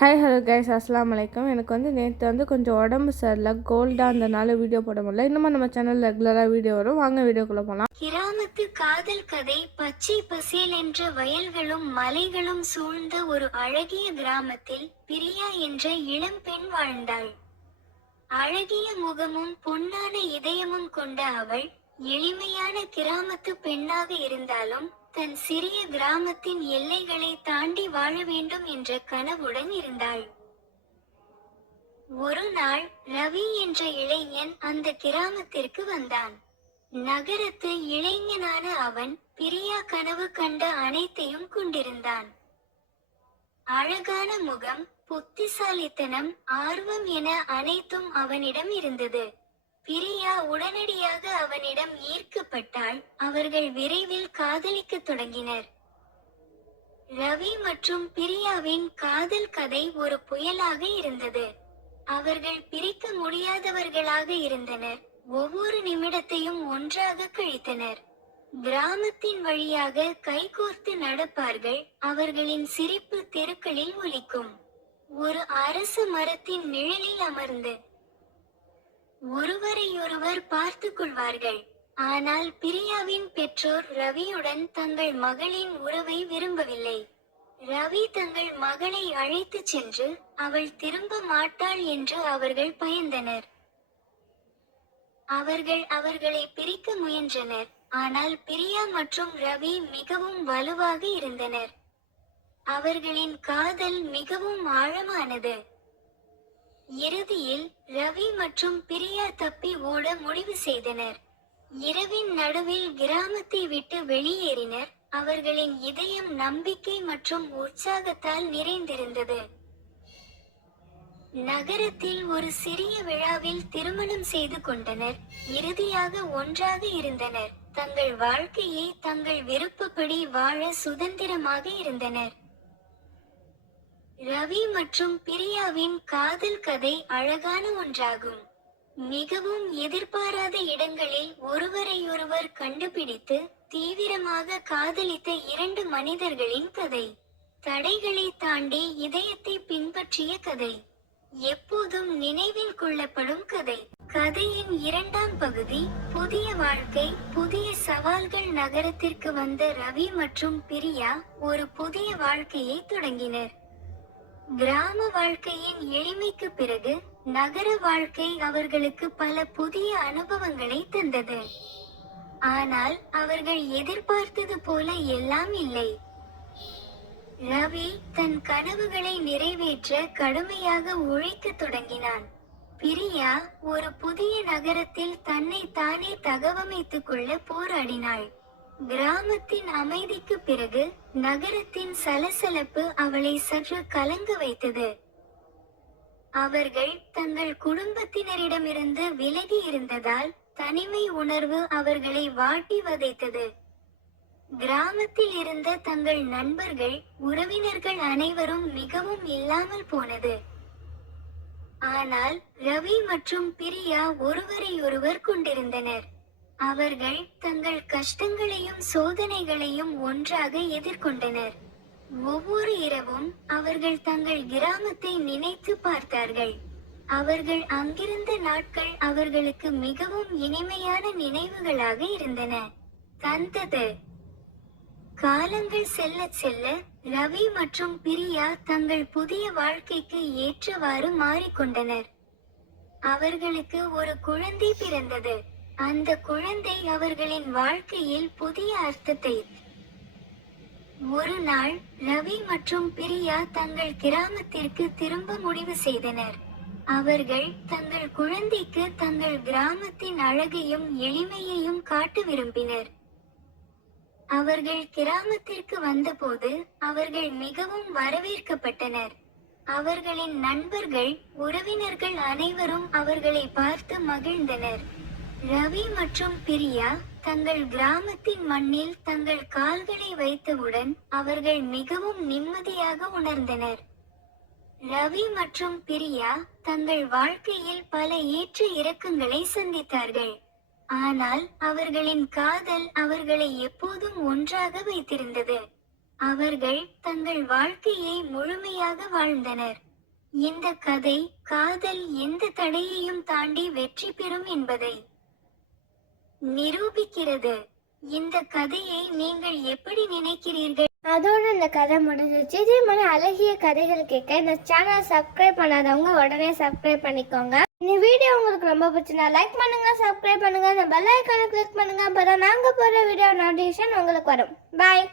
Hi hello guys அஸ்லாம் வலைக்கம் எனக்கு வந்து நேற்று வந்து கொஞ்சம் உடம்பு சரியில்லை. கோல்டாக இருந்தனால வீடியோ போட முடியல. இன்னமும் நம்ம சேனல் ரெகுலராக வீடியோ வரும். வாங்க வீடியோக்குள்ளே போகலாம் கிராமத்து காதல் கதை பச்சை பசேல் என்ற வயல்களும் மலைகளும் சூழ்ந்த ஒரு அழகிய கிராமத்தில் பிரியா என்ற இளம் பெண் வாழ்ந்தாள். அழகிய முகமும் பொன்னான இதயமும் கொண்ட அவள் எளிமையான கிராமத்து பெண்ணாக இருந்தாலும் தன் சிறிய கிராமத்தின் எல்லைகளை தாண்டி வாழ வேண்டும் என்ற கனவுடன் இருந்தாள். ஒரு நாள் ரவி என்ற இளைஞன் அந்த கிராமத்திற்கு வந்தான். நகரத்து இளைஞனான அவன் பிரியா கனவு கண்ட அனைத்தையும் கொண்டிருந்தான். அழகான முகம் புத்திசாலித்தனம் ஆர்வம் என அனைத்தும் அவனிடம் இருந்தது. உடனடியாக அவனிடம் ஈர்க்கப்பட்டாள் அவர்கள் விரைவில் காதலிக்கத் தொடங்கினர். ரவி மற்றும் பிரியாவின் காதல் கதை ஒரு புயலாக இருந்தது. அவர்கள் பிரிக்க முடியாதவர்களாக இருந்தனர். ஒவ்வொரு நிமிடத்தையும் ஒன்றாக கழித்தனர். கிராமத்தின் வழியாக கைகோர்த்து நடப்பார்கள். அவர்களின் சிரிப்பு தெருக்களில் ஒலிக்கும். ஒரு அரசு மரத்தின் நிழலில் அமர்ந்து ஒருவரையொருவர் பார்த்துக் கொள்வார்கள். ஆனால் பிரியாவின் பெற்றோர் ரவியுடன் தங்கள் மகளின் உறவை விரும்பவில்லை. ரவி தங்கள் மகளை அழைத்துச் சென்று அவள் திரும்ப மாட்டாள் என்று அவர்கள் பயந்தனர். அவர்கள் அவர்களை பிரிக்க முயன்றனர். ஆனால் பிரியா மற்றும் ரவி மிகவும் வலுவாக இருந்தனர். அவர்களின் காதல் மிகவும் ஆழமானது. இறுதியில் ரவி மற்றும் பிரியா தப்பி ஓட முடிவு செய்தனர். இரவின் நடுவில் கிராமத்தை விட்டு வெளியேறினர். அவர்களின் இதயம் நம்பிக்கை மற்றும் உற்சாகத்தால் நிறைந்திருந்தது. நகரத்தில் ஒரு சிறிய விழாவில் திருமணம் செய்து கொண்டனர். இறுதியாக ஒன்றாக இருந்தனர். தங்கள் வாழ்க்கையை தங்கள் விருப்பப்படி வாழ சுதந்திரமாக இருந்தனர். ரவி மற்றும் பிரியாவின் காதல் கதை அழகான ஒன்றாகும். மிகவும் எதிர்பாராத இடங்களில் ஒருவரையொருவர் கண்டுபிடித்து தீவிரமாக காதலித்த இரண்டு மனிதர்களின் கதை. தடைகளை தாண்டி இதயத்தை பின்பற்றிய கதை. எப்போதும் நினைவில் கொள்ளப்படும் கதை. கதையின் இரண்டாம் பகுதி புதிய வாழ்க்கை புதிய சவால்கள் நகரத்திற்கு வந்த ரவி மற்றும் பிரியா ஒரு புதிய வாழ்க்கையை தொடங்கினர். கிராம வாழ்க்கையின் எளிமைக்கு பிறகு நகர வாழ்க்கை அவர்களுக்கு பல புதிய அனுபவங்களை தந்தது. ஆனால் அவர்கள் எதிர்பார்த்தது போல எல்லாம் இல்லை. ரவி தன் கனவுகளை நிறைவேற்ற கடுமையாக உழைக்க தொடங்கினான். பிரியா ஒரு புதிய நகரத்தில் தன்னை தானே தகவமைத்துக் கொள்ள போராடினாள். கிராமத்தின் அமைதிக்கு பிறகு நகரத்தின் சலசலப்பு அவளை சற்று கலங்க வைத்தது. அவர்கள் தங்கள் குடும்பத்தினரிடமிருந்து விலகி இருந்ததால் தனிமை உணர்வு அவர்களை வாட்டி வதைத்தது. கிராமத்தில் இருந்த தங்கள் நண்பர்கள் உறவினர்கள் அனைவரும் மிகவும் இல்லாமல் போனது. ஆனால் ரவி மற்றும் பிரியா ஒருவரையொருவர் கொண்டிருந்தனர். அவர்கள் தங்கள் கஷ்டங்களையும் சோதனைகளையும் ஒன்றாக எதிர்கொண்டனர். ஒவ்வொரு இரவும் அவர்கள் தங்கள் கிராமத்தை நினைத்து பார்த்தார்கள். அவர்கள் அங்கிருந்த நாட்கள் அவர்களுக்கு மிகவும் இனிமையான நினைவுகளாக இருந்தன. தந்தது. காலங்கள் செல்ல செல்ல ரவி மற்றும் பிரியா தங்கள் புதிய வாழ்க்கைக்கு ஏற்றவாறு மாறிக்கொண்டனர். அவர்களுக்கு ஒரு குழந்தை பிறந்தது. அந்த குழந்தை அவர்களின் வாழ்க்கையில் புதிய அர்த்தத்தை ஒரு நாள் ரவி மற்றும் பிரியா தங்கள் கிராமத்திற்கு திரும்ப முடிவு செய்தனர். அவர்கள் தங்கள் குழந்தைக்கு தங்கள் கிராமத்தின் அழகையும் எளிமையையும் காட்ட விரும்பினர். அவர்கள் கிராமத்திற்கு வந்தபோது அவர்கள் மிகவும் வரவேற்கப்பட்டனர். அவர்களின் நண்பர்கள் உறவினர்கள் அனைவரும் அவர்களை பார்த்து மகிழ்ந்தனர். ரவி மற்றும் பிரியா தங்கள் கிராமத்தின் மண்ணில் தங்கள் கால்களை வைத்தவுடன் அவர்கள் மிகவும் நிம்மதியாக உணர்ந்தனர். ரவி மற்றும் பிரியா தங்கள் வாழ்க்கையில் பல ஏற்ற இறக்கங்களை சந்தித்தார்கள். ஆனால் அவர்களின் காதல் அவர்களை எப்போதும் ஒன்றாக வைத்திருந்தது. அவர்கள் தங்கள் வாழ்க்கையை முழுமையாக வாழ்ந்தனர். இந்த கதை காதல் எந்த தடையையும் தாண்டி வெற்றி பெறும் என்பதை நிரூபிக்கிறது. இந்த கதையை நீங்கள் எப்படி நினைக்கிறீர்கள்? அதோட இந்த கதை முடிஞ்சிச்சு. இதே மாதிரி அழகிய கதைகள் கேட்க இந்த சேனல் சப்ஸ்கிரைப் பண்ணாதவங்க உடனே சப்ஸ்கிரைப் பண்ணிக்கோங்க. இந்த வீடியோ உங்களுக்கு ரொம்ப பிடிச்சிருந்தா லைக் பண்ணுங்க சப்ஸ்கிரைப் பண்ணுங்க. இந்த பெல் ஐக்கானை கிளிக் பண்ணுங்க. அப்பதான் நாங்க போற வீடியோ நோட்டிஃபிகேஷன் உங்களுக்கு வரும். பாய்